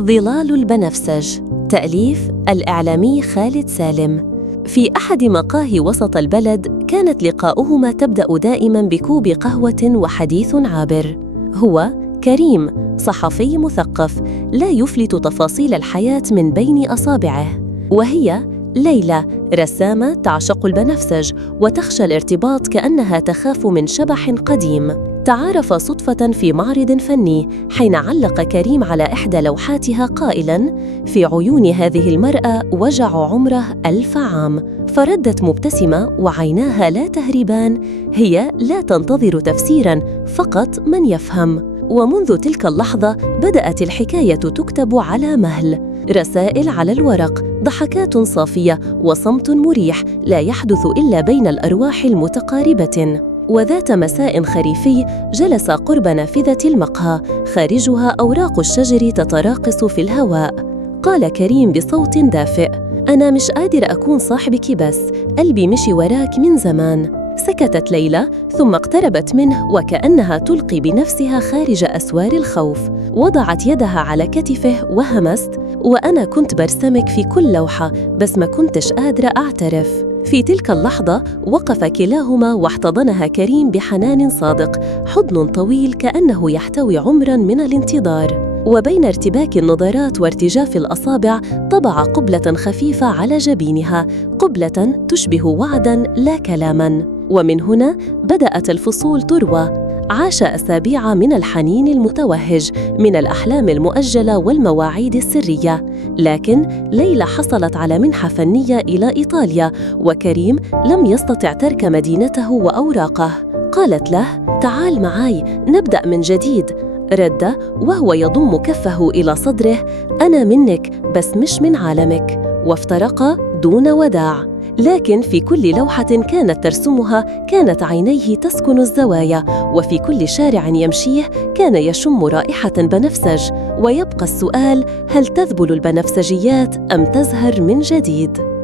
ظلال البنفسج. تأليف الإعلامي خالد سالم. في أحد مقاهي وسط البلد كانت لقاؤهما تبدأ دائماً بكوب قهوة وحديث عابر. هو كريم، صحفي مثقف لا يفلت تفاصيل الحياة من بين أصابعه، وهي ليلى، رسامة تعشق البنفسج وتخشى الارتباط كأنها تخاف من شبح قديم. تعارف صدفة في معرض فني حين علق كريم على إحدى لوحاتها قائلاً: في عيون هذه المرأة وجع عمره 1000 عام. فردت مبتسمة وعيناها لا تهربان: هي لا تنتظر تفسيراً، فقط من يفهم. ومنذ تلك اللحظة بدأت الحكاية تكتب على مهل، رسائل على الورق، ضحكات صافية وصمت مريح لا يحدث إلا بين الأرواح المتقاربة. وذات مساء خريفي جلس قرب نافذة المقهى، خارجها أوراق الشجر تتراقص في الهواء. قال كريم بصوت دافئ: أنا مش قادر أكون صاحبك، بس قلبي مشي وراك من زمان. سكتت ليلى ثم اقتربت منه وكأنها تلقي بنفسها خارج أسوار الخوف. وضعت يدها على كتفه وهمست: وأنا كنت برسمك في كل لوحة، بس ما كنتش قادرة أعترف. في تلك اللحظة وقف كلاهما واحتضنها كريم بحنان صادق، حضن طويل كأنه يحتوي عمراً من الانتظار. وبين ارتباك النظرات وارتجاف الأصابع طبع قبلة خفيفة على جبينها، قبلة تشبه وعداً لا كلاماً. ومن هنا بدأت الفصول تروى. عاش أسابيع من الحنين المتوهج، من الأحلام المؤجلة والمواعيد السرية. لكن ليلى حصلت على منحة فنية إلى إيطاليا، وكريم لم يستطع ترك مدينته وأوراقه. قالت له: تعال معي نبدأ من جديد. رد وهو يضم كفه إلى صدره: أنا منك بس مش من عالمك. وافترقا دون وداع. لكن في كل لوحة كانت ترسمها كانت عينيه تسكن الزوايا، وفي كل شارع يمشيه كان يشم رائحة بنفسج. ويبقى السؤال: هل تذبل البنفسجيات أم تزهر من جديد؟